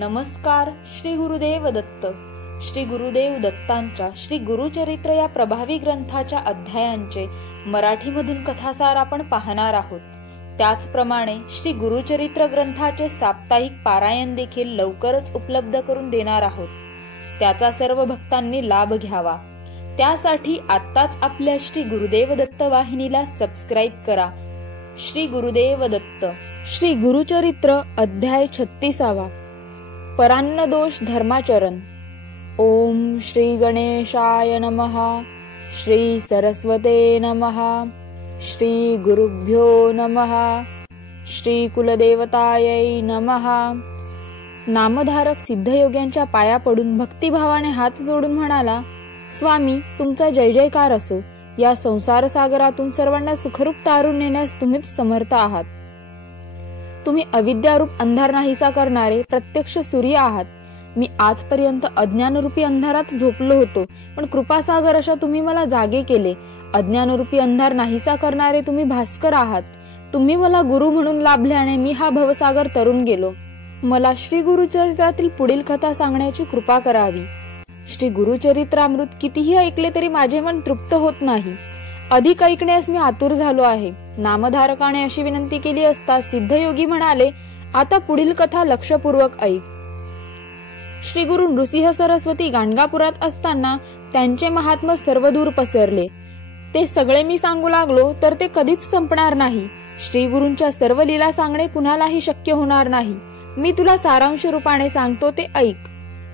नमस्कार. श्री गुरुदेव दत्त. श्री गुरुदेव दत्तांच्या श्री गुरुचरित्र या प्रभावी ग्रंथाच्या अध्यायांचे मराठीमधून कथासार आपण पाहणार आहोत. त्याचप्रमाणे श्री गुरुचरित्र ग्रंथाचे साप्ताहिक पारायण देखील लवकरच उपलब्ध करून देणार आहोत. त्याचा सर्व भक्तांनी लाभ घ्यावा. त्यासाठी आत्ताच आपल्या श्री गुरुदेव दत्त वाहिनीला सबस्क्राईब करा. श्री गुरुदेव दत्त. श्री गुरुचरित्र अध्याय 36. परान्न दोष धर्माचरण. ओम श्री गणेशाय नमः. श्री सरस्वते नमः. श्री गुरुभ्यो नमः. श्री कुलदेवतायै नमः. नामधारक सिद्धयोग्यांच्या पाया पडून भक्तिभावाने हात जोडून म्हणाला, स्वामी तुमचा जय जयकार असो. या संसार सागरातून सर्वांना सुखरूप तारून नेण्यास तुम्हीच समर्थ आहात. तुम्ही अविद्यारूप अंधार नाहीसा करणारे प्रत्यक्ष सूर्य आहात. मी आजपर्यंत अज्ञानरूपी अंधारात झोपलो होतो, पण कृपासागर अशा तुम्ही मला जागे केले. अज्ञानरूपी अंधार नाहीसा करणारे तुम्ही भास्कर आहात. तुम्ही मला गुरु म्हणून लाभल्याने मी हा भवसागर तरून गेलो. मला श्री गुरुचरित्रातील पुढील कथा सांगण्याची कृपा करावी. श्री गुरुचरित्रामृत कितीही ऐकले तरी माझे मन तृप्त होत नाही. अधिक ऐकण्यास मी आतुर झालो आहे. नामधारकाने अशी विनंती केली असता सिद्धयोगी म्हणाले, आता पुढील कथा लक्षपूर्वक ऐक. श्री गुरु नृसिंह सरस्वती गाणगापुरात असताना त्यांचे महात्म सर्वदूर पसरले. ते सगळे मी सांगू लागलो तर ते कधीच संपणार नाही. श्री गुरूंच्या सर्व लीला सांगणे कुणालाही शक्य होणार नाही. मी तुला सारांश रूपाने सांगतो, ते ऐक.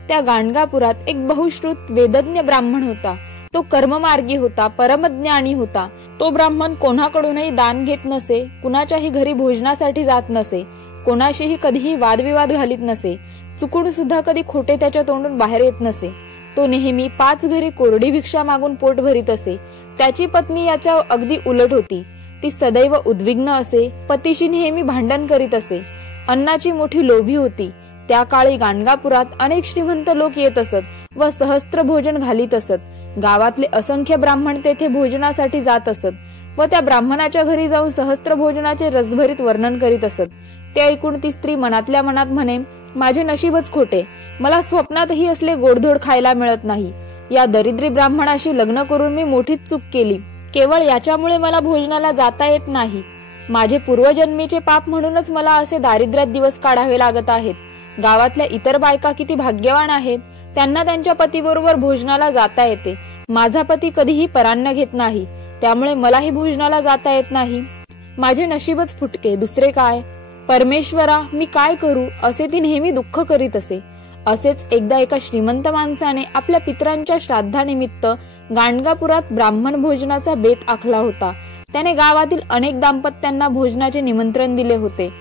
त्या गाणगापुरात एक बहुश्रुत वेदज्ञ ब्राह्मण होता. तो कर्ममार्गी होता, परमज्ञानी होता. तो ब्राह्मण कोणाकडूनही दान घेत नसे, कुणाच्याही घरी भोजनासाठी जात नसे, कोणाशीही कधीही वादविवाद घालीत नसे. चुकून सुद्धा कधी खोटे त्याच्या तोंडून बाहेर येत नसे. तो नेहमी 5 घरी कोरडी भिक्षा मागून पोट भरीत असे. त्याची पत्नी याच्या अगदी उलट होती. ती सदैव उद्विग्न असे, पतीशी नेहमी भांडण करीत असे. अन्नाची मोठी लोभी होती. त्या काळी गाणगापुरात अनेक श्रीमंत लोक येत असत व सहस्त्र भोजन घालीत असत. गावातले असंख्य ब्राह्मण तेथे भोजनासाठी जात असत व त्या ब्राह्मणाच्या घरी जाऊन सहस्त्र भोजनाचे रसभरीत वर्णन करीत असत. ते ऐकून ती स्त्री मनातल्या मनात म्हणे, माझे नशीबच खोटे. मला स्वप्नातही असले गोडधोड खायला मिळत नाही. या दरिद्री ब्राह्मणाशी लग्न करून मी मोठीच चूक केली. केवळ याच्यामुळे मला भोजनाला जाता येत नाही. माझे पूर्वजन्मीचे पाप म्हणूनच मला असे दारिद्र्यात दिवस काढावे लागत आहेत. गावातल्या इतर बायका किती भाग्यवान आहेत. त्यांना त्यांच्या पतीबरोबर भोजनाला जाता येते. माझा पती कधीही परान्न घेत नाही, त्यामुळे मलाही भोजनाला जाता येत नाही. माझे नशीबच फुटके, दुसरे काय. परमेश्वरा मी काय करू, असे ती नेहमी दुःख करीत असे. असेच एकदा एका श्रीमंत माणसाने आपल्या पितरांच्या श्राद्धानिमित्त गाणगापुरात ब्राह्मण भोजनाचा बेत आखला होता. त्याने गावातील अनेक दाम्पत्यांना भोजनाचे निमंत्रण दिले होते.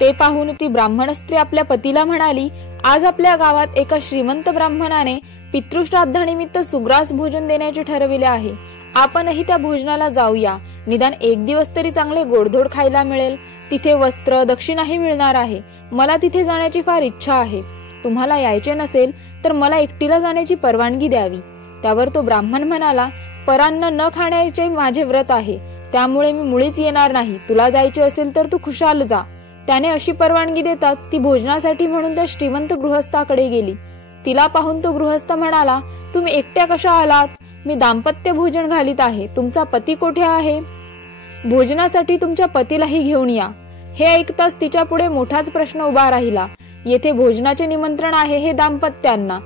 ते पाहून ती ब्राह्मण स्त्री आपल्या पतीला म्हणाली, आज आपल्या गावात एका श्रीमंत ब्राह्मणाने पितृश्राद्धानिमित्त सुग्रास भोजन देण्याचे ठरविले आहे. आपणही त्या भोजनाला जाऊया. निदान एक दिवस तरी चांगले गोडधोड खायला मिळेल. तिथे वस्त्र दक्षिणाही मिळणार आहे. मला तिथे जाण्याची फार इच्छा आहे. तुम्हाला यायचे नसेल तर मला एकटीला जाण्याची परवानगी द्यावी. त्यावर तो ब्राह्मण म्हणाला, परान्न न खाण्याचे माझे व्रत आहे, त्यामुळे मी मुळीच येणार नाही. तुला जायचे असेल तर तू खुशाल जा. त्याने अशी परवानगी देताच ती भोजनासाठी म्हणून त्या श्रीमंत गृहस्थाकडे गेली. तिला पाहून तो गृहस्थ म्हणाला, तुम्ही एकट्या कशा आलात? मी दाम्पत्य भोजन घालीत आहे. तुमचा पती कोठे आहे? भोजनासाठी तुमच्या पतीलाही घेऊन या. हे ऐकताच तिच्या पुढे मोठाच प्रश्न उभा राहिला. येथे भोजनाचे निमंत्रण आहे हे दाम्पत्यांना.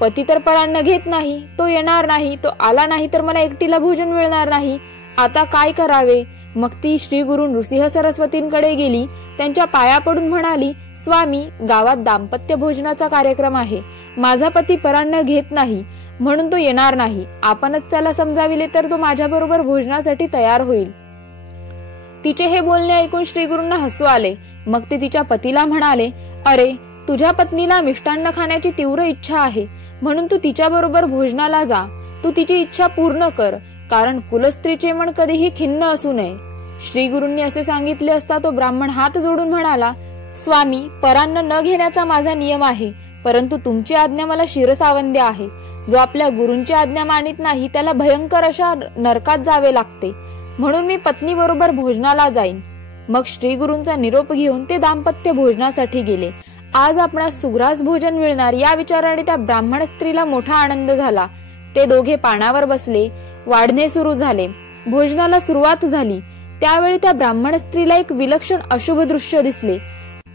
पती तर परान्न घेत नाही, तो येणार नाही. तो आला नाही तर मला एकटीला भोजन मिळणार नाही. आता काय करावे? मग ती श्री गुरु नृसिंह सरस्वतींकडे गेली. त्यांच्या पाया पडून म्हणाली, स्वामी गावात दाम्पत्य भोजनाचा कार्यक्रम आहे. माझा पती परान्न घेत नाही म्हणून तो येणार नाही. आपणच त्याला समजाविले तर तो माझ्याबरोबर भोजनासाठी तयार होईल. तिचे हे बोलणे ऐकून श्री गुरूंना हसू आले. मग ते तिच्या पतीला म्हणाले, अरे तुझ्या पत्नीला मिष्टान्न खाण्याची तीव्र इच्छा आहे, म्हणून तू तिच्याबरोबर भोजनाला जा. तू तिची इच्छा पूर्ण कर, कारण कुलस्त्रीचे मन कधीही खिन्न असू नये. श्री गुरूंनी असे सांगितले असता तो ब्राह्मण हात जोडून म्हणाला, स्वामी परान्न न घेण्याचा माझा नियम आहे, परंतु तुमची आज्ञा मला शिरसावंद्य आहे. जो आपल्या गुरूंची आज्ञा मानित नाही त्याला भयंकर अशा नरकात जावे लागते. म्हणून मी पत्नी बरोबर भोजनाला जाईन. मग श्री गुरूंचा निरोप घेऊन ते दाम्पत्य भोजनासाठी गेले. आज आपणास सुग्रास भोजन मिळणार या विचाराने त्या ब्राह्मण स्त्रीला मोठा आनंद झाला. ते दोघे पानावर बसले. वाढणे सुरू झाले. भोजनाला सुरुवात झाली. त्यावेळी त्या ब्राह्मण स्त्रीला एक विलक्षण अशुभ दृश्य दिसले.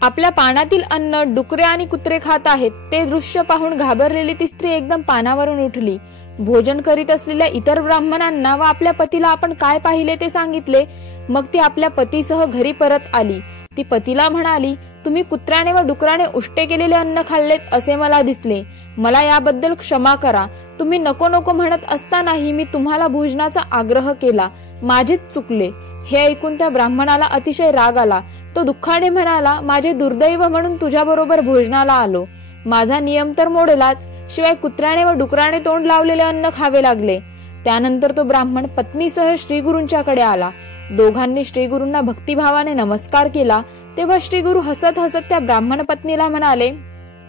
आपल्या पानातील अन्न डुकरे आणि कुत्रे खात आहेत. ते दृश्य पाहून घाबरलेली ती स्त्री एकदम पानावरून उठली. भोजन करीत असलेल्या इतर ब्राह्मणांना व आपल्या पतीला आपण काय पाहिले ते सांगितले. मग ती आपल्या पतीसह घरी परत आली. ती पतीला म्हणाली, तुम्ही कुत्र्याने व डुकराने उष्टे केलेले अन्न खाल्लेत असे मला दिसले. मला याबद्दल क्षमा करा. तुम्ही नको नको म्हणत असतानाही मी तुम्हाला भोजनाचा आग्रह केला. माझेच चुकले. हे ऐकून त्या ब्राह्मणाला अतिशय राग आला. तो दुःखाने म्हणाला, माझे दुर्दैव म्हणून तुझ्याबरोबर भोजनाला आलो. माझा नियम तर मोडलाच, शिवाय कुत्र्याने व डुकराने तोंड लावलेले अन्न खावे लागले. त्यानंतर तो ब्राह्मण पत्नीसह श्रीगुरूंच्याकडे आला. दोघांनी श्रीगुरूंना भक्तिभावाने नमस्कार केला. तेव्हा श्रीगुरू हसत हसत त्या ब्राह्मण पत्नीला म्हणाले,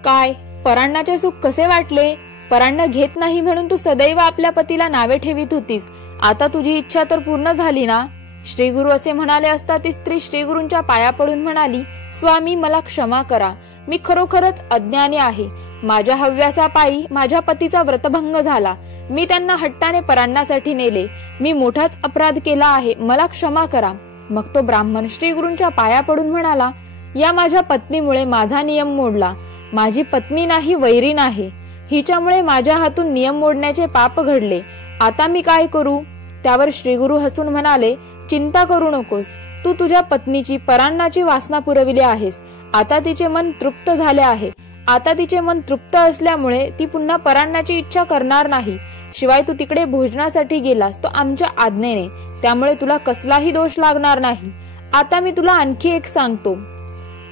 काय परांणाचे सुख कसे वाटले? परांना घेत नाही म्हणून तू सदैव आपल्या पतीला नावे ठेवीत होतीस. आता तुझी इच्छा तर पूर्ण झाली ना? श्रीगुरू असे म्हणाले असता ती स्त्री श्रीगुरूंच्या पाया पडून म्हणाली, स्वामी मला क्षमा करा. मी खरोखरच अज्ञानी आहे. माझ्या हव्यासापायी माझ्या पतीचा व्रतभंग झाला. मी त्यांना हट्टाने परांणासाठी नेले. मी मोठाच अपराध केला आहे. मला क्षमा करा. मग तो ब्राह्मण श्रीगुरूंच्या पाया पडून म्हणाला, या माझ्या पत्नीमुळे माझा नियम मोडला. माझी पत्नी नाही, वैरी नाही. हिच्यामुळे माझ्या हातून नियम मोडण्याचे पाप घडले. आता मी काय करू? त्यावर श्रीगुरू हसून म्हणाले, चिंता करू नकोस. तू तुझ्या पत्नीची परांणाची वासना पुरविली आहेस. आता तिचे मन तृप्त झाले आहे. आता तिचे मन तृप्त असल्यामुळे ती पुन्हा परांणाची इच्छा करणार नाही. शिवाय तू तिकडे भोजनासाठी गेलास तो आमच्या आज्ञेने. त्यामुळे तुला कसलाही दोष लागणार नाही. आता मी तुला आणखी एक सांगतो.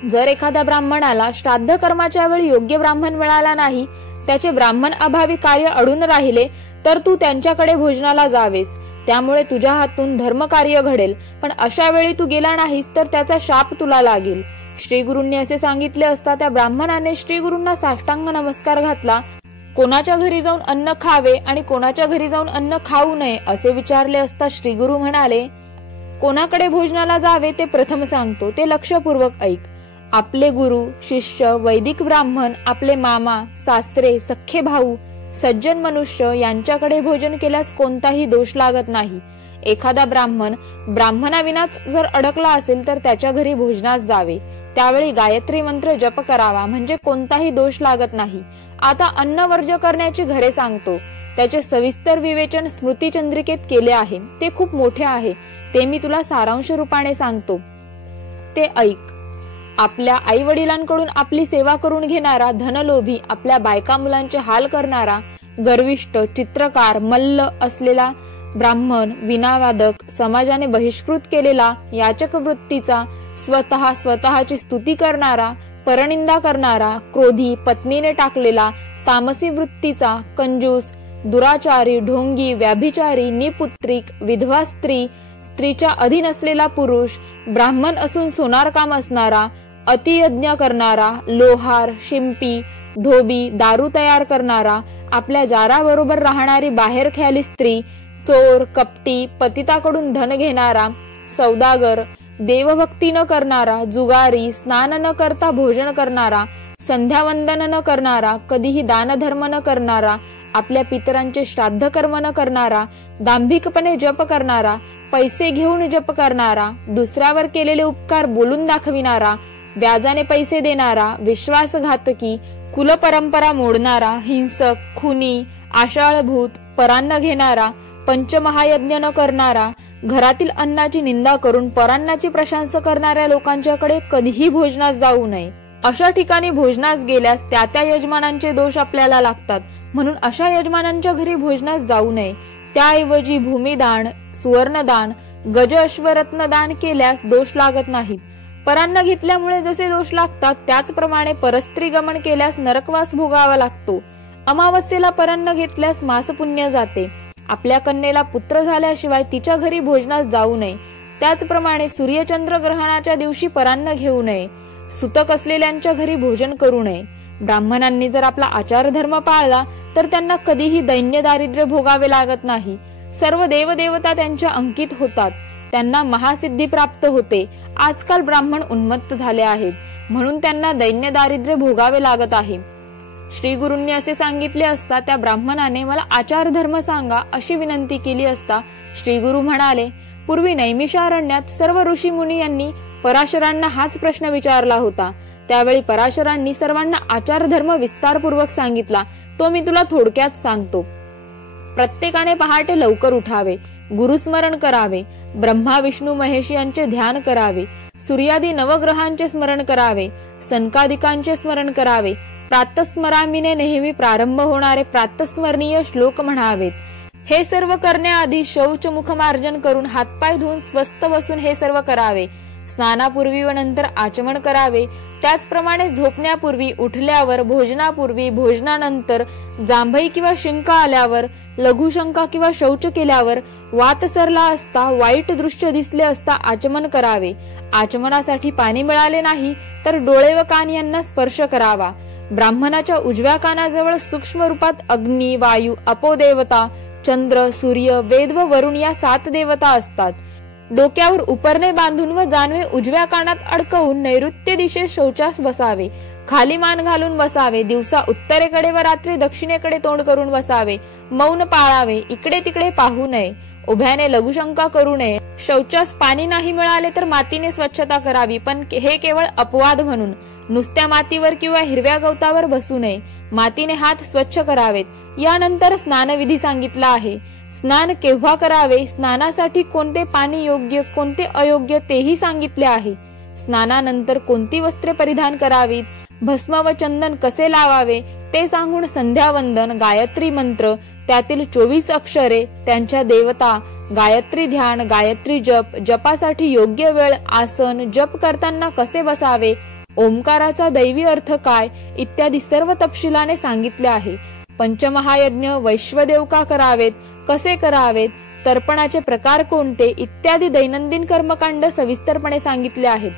जर एखाद्या ब्राह्मणाला श्राद्ध कर्माच्या वेळी योग्य ब्राह्मण मिळाला नाही, त्याचे ब्राह्मण अभावी कार्य अडून राहिले, तर तू त्यांच्याकडे भोजनाला जावेस. त्यामुळे तुझ्या हातून धर्मकार्य घडेल. पण अशा वेळी तू गेला नाहीस तर त्याचा शाप तुला लागेल. श्रीगुरूंनी असे सांगितले असता त्या ब्राह्मणाने श्रीगुरूंना साष्टांग नमस्कार घातला. कोणाच्या घरी जाऊन अन्न खावे आणि कोणाच्या घरी जाऊन अन्न खाऊ नये असे विचारले असता श्रीगुरू म्हणाले, कोणाकडे भोजनाला जावे ते प्रथम सांगतो, ते लक्षपूर्वक ऐक. आपले गुरु, शिष्य, वैदिक ब्राह्मण, आपले मामा, सासरे, सख्खे भाऊ, सज्जन मनुष्य यांच्याकडे भोजन केल्यास कोणताही दोष लागत नाही. एखादा ब्राह्मण ब्राह्मणाविनाच जर अडकला असेल तर त्याच्या घरी भोजनास जावे. त्यावेळी गायत्री मंत्र जप करावा, म्हणजे कोणताही दोष लागत नाही. आता अन्न वर्ज्य करण्याची घरे सांगतो. त्याचे सविस्तर विवेचन स्मृतिचंद्रिकेत केले आहे. ते खूप मोठे आहे. ते मी तुला सारांश रूपाने सांगतो, ते ऐक. आपल्या आई वडिलांकडून आपली सेवा करून घेणारा, धनलोभी, आपल्या बायका मुलांचे हाल करणारा, गर्विष्ठ, चित्रकार, मल्ल असलेला ब्राह्मण, विनावादक, समाजाने बहिष्कृत केलेला, याचक वृत्तीचा, स्वतःची स्तुती करणारा, परनिंदा करणारा, क्रोधी, पत्नीने टाकलेला, तामसी वृत्तीचा, कंजूस, दुराचारी, ढोंगी, व्याभिचारी, निपुत्रिक, विधवा स्त्री, स्त्रीच्या अधीन असलेला पुरुष, ब्राह्मण असून सोनार काम असणारा, अतियज्ञ करणारा, लोहार, शिंपी, धोबी, दारू तयार करणारा, आपल्या जाराबरोबर राहणारी बाहेर खेळाली स्त्री, चोर, कपटी, पतिताकडून धन घेणारा, सौदागर, देवभक्ती न करणारा, जुगारी, स्नान न करता भोजन करणारा, संध्यावंदन न करणारा, कधीही दानधर्म न करणारा, आपल्या पितरांचे श्राद्ध कर्म न करणारा, दांभिकपणे जप करणारा, पैसे घेऊन जप करणारा, दुसऱ्यावर केलेले उपकार बोलून दाखविणारा, व्याजाने पैसे देणारा, विश्वासघातकी, कुलपरंपरा मोडणारा, हिंसक, खुनी, आशाळभूत, परान्न घेणारा, पंचमहायज्ञ न करणारा, घरातील अन्नाची निंदा करून परान्नाची प्रशंसा करणाऱ्या लोकांच्याकडे कधीही भोजनास जाऊ नये. अशा ठिकाणी भोजनास गेल्यास त्या यजमानांचे दोष आपल्याला लागतात. म्हणून अशा यजमानांच्या घरी भोजनास जाऊ नये. त्याऐवजी भूमिदान, सुवर्णदान, गज अश्वरत्न दान केल्यास दोष लागत नाहीत. परान्न घेतल्यामुळे जसे दोष लागतात त्याचप्रमाणे परस्त्री गमन केल्यास नरकवास भोगावा लागतो. अमावस्येला परान्न घेतल्यास मासपुण्य जाते. आपल्या कन्येला पुत्र झाल्याशिवाय तिच्या घरी भोजनास जाऊ नये. त्याचप्रमाणे सूर्यचंद्र ग्रहणाच्या दिवशी परान्न घेऊ नये. सुतक असलेल्यांच्या घरी भोजन करू नये. ब्राह्मणांनी जर आपला आचार धर्म पाळला तर त्यांना कधीही दैन्य दारिद्र्य भोगावे लागत नाही. सर्व देवदेवता त्यांच्या अंकित होतात. त्यांना महासिद्धी प्राप्त होते. आजकाल ब्राह्मण उन्मत्त झाले आहेत, म्हणून त्यांना दैन्य दारिद्र्य भोगावे लागत आहे. श्री गुरूंनी असे सांगितले असता त्या ब्राह्मणाने मला आचार धर्म सांगा अशी विनंती केली असता श्री गुरु म्हणाले, पूर्वी नैमिषारण्यात सर्व ऋषी मुनी यांनी पराशरांना हाच प्रश्न विचारला होता. त्यावेळी पराशरांनी सर्वांना आचार धर्म विस्तारपूर्वक सांगितला. तो मी तुला थोडक्यात सांगतो. प्रत्येकाने पहाटे लवकर उठावे, गुरुस्मरण करावे, ब्रह्मा विष्णू महेश यांचे ध्यान करावे, सूर्यादी नवग्रहांचे स्मरण करावे, सनकादिकांचे स्मरण करावे, प्रातस्मरामीने नेहमी प्रारंभ होणारे प्रातस्मरणीय श्लोक म्हणावेत. हे सर्व करण्याआधी शौच मुखमार्जन करून हातपाय धुवून स्वस्थ बसून हे सर्व करावे. स्नानापूर्वी व नंतर आचमन करावे. त्याचप्रमाणे झोपण्यापूर्वी, उठल्यावर, भोजनापूर्वी, भोजनानंतर, जांभई किंवा शिंक आल्यावर, लघुशंका किंवा शौच केल्यावर, वात सरला असता, वाईट दृश्य दिसले असता आचमन करावे. आचमनासाठी पाणी मिळाले नाही तर डोळे व कान यांना स्पर्श करावा. ब्राह्मणाच्या उजव्या कानाजवळ सूक्ष्म रूपात अग्नी, वायू, अपोदेवता, चंद्र, सूर्य, वेद व वरुण या 7 देवता असतात. डोक्यावर उपरणे बांधून व जानवे उजव्या कानात अडकवून नैऋत्य दिशेस शौचास बसावे. खाली मान घालून बसावे. दिवसा उत्तरेकडे व रात्री दक्षिणेकडे तोंड करून बसावे. मौन पाळावे. इकडे तिकडे पाहू नये. उभ्याने लघुशंका करू नये. शौचास पाणी नाही मिळाले तर मातीने स्वच्छता करावी, पण हे केवळ अपवाद म्हणून. नुसत्या मातीवर किंवा हिरव्या गवतावर बसू नये. मातीने हात स्वच्छ करावेत. यानंतर स्नानविधी सांगितला आहे. स्नान केव्हा करावे, स्नानासाठी कोणते पाणी योग्य कोणते अयोग्य तेही सांगितले आहे. स्नानानंतर कोणती वस्त्रे परिधान करावीत, भस्म व चंदन कसे लावावे ते सांगून संध्यावंदन, गायत्री मंत्र, त्यातील 24 अक्षरे, त्यांच्या देवता, गायत्री ध्यान, गायत्री जप, जपासाठी योग्य वेळ, आसन, जप करताना कसे बसावे, ओंकाराचा दैवी अर्थ काय इत्यादी सर्व तपशिलाने सांगितले आहे. पंचमहायज्ञ वैश्वदेव का करावेत, कसे करावेत, तर्पणाचे प्रकार कोणते इत्यादी दैनंदिन कर्मकांड सविस्तरपणे सांगितले आहेत.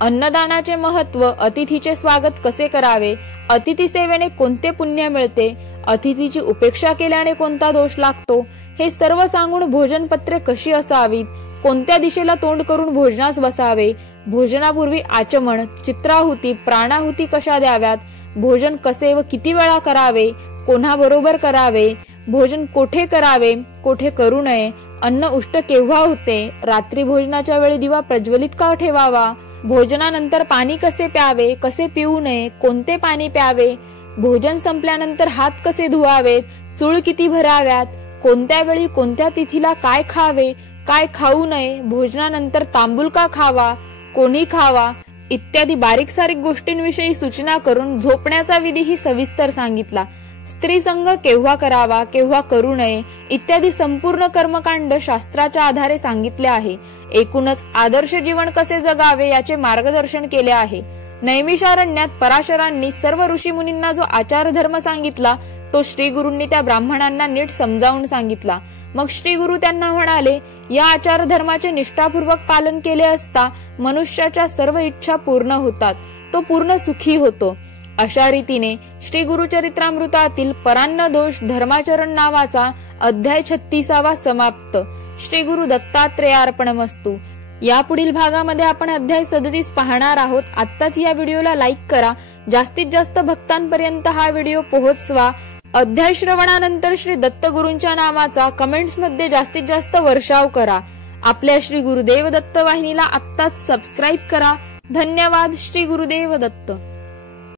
अन्नदानाचे महत्व, अतिथीचे स्वागत कसे करावे, अतिथी सेवेने कोणते पुण्य मिळते, अतिथीची उपेक्षा केल्याने कोणता दोष लागतो, हे सर्व सांगून भोजनपत्रे कशी असावीत, कोणत्या दिशेला तोंड करून भोजनास बसावे, भोजनापूर्वी आचमन, चित्राहुती, प्राणाहुती कशा द्याव्यात, भोजन कसे व किती वेळा करावे, कोणाबरोबर करावे, भोजन कोठे करावे, कोठे करू नये, अन्न उष्ट केव्हा होते, रात्री भोजनाच्या वेळी दिवा प्रज्वलित का ठेवावा, भोजनानंतर पाणी कसे प्यावे, कसे पिऊ नये, कोणते पाणी प्यावे, भोजन संपल्यानंतर हात कसे धुवावेत, चूळ किती भराव्यात, कोणत्या वेळी कोणत्या तिथीला काय खावे, काय खाऊ नये, भोजनानंतर तांबूल का खावा, कोणी खावा इत्यादी बारीक सारीक गोष्टींविषयी सूचना करून झोपण्याचा विधीही सविस्तर सांगितला. स्त्री संग केव्हा करावा, केव्हा करू नये इत्यादी संपूर्ण कर्मकांड शास्त्राच्या आधारे सांगितले आहे. एकूणच आदर्श जीवन कसे जगावे याचे मार्गदर्शन केले आहे. नैमिषारण्यात पराशरांनी सर्व ऋषी मुनींना जो आचार धर्म सांगितला तो श्री गुरूंनी त्या ब्राह्मणांना नीट समजावून सांगितला. मग श्री गुरु त्यांना म्हणाले, या आचार धर्माचे निष्ठापूर्वक पालन केले असता मनुष्याच्या सर्व इच्छा पूर्ण होतात, तो पूर्ण सुखी होतो. अशा रीतीने श्री गुरुचरित्रामृतातील परान्न दोष धर्माचरण नावाचा अध्याय 36वा समाप्त. श्री गुरु दत्तात्रेयार्पणमस्तु. यापुढील भागामध्ये आपण अध्याय 37 पाहणार आहोत. आत्ताच या व्हिडिओला लाईक करा. जास्तीत जास्त भक्तांपर्यंत हा व्हिडिओ पोहोचवा. अध्याय श्रवणानंतर श्री दत्त गुरूंच्या नामाचा कमेंट्स मध्ये जास्तीत जास्त वर्षाव करा. आपल्या श्री गुरुदेव दत्त वाहिनीला आत्ताच सबस्क्राईब करा. धन्यवाद. श्री गुरुदेव दत्त.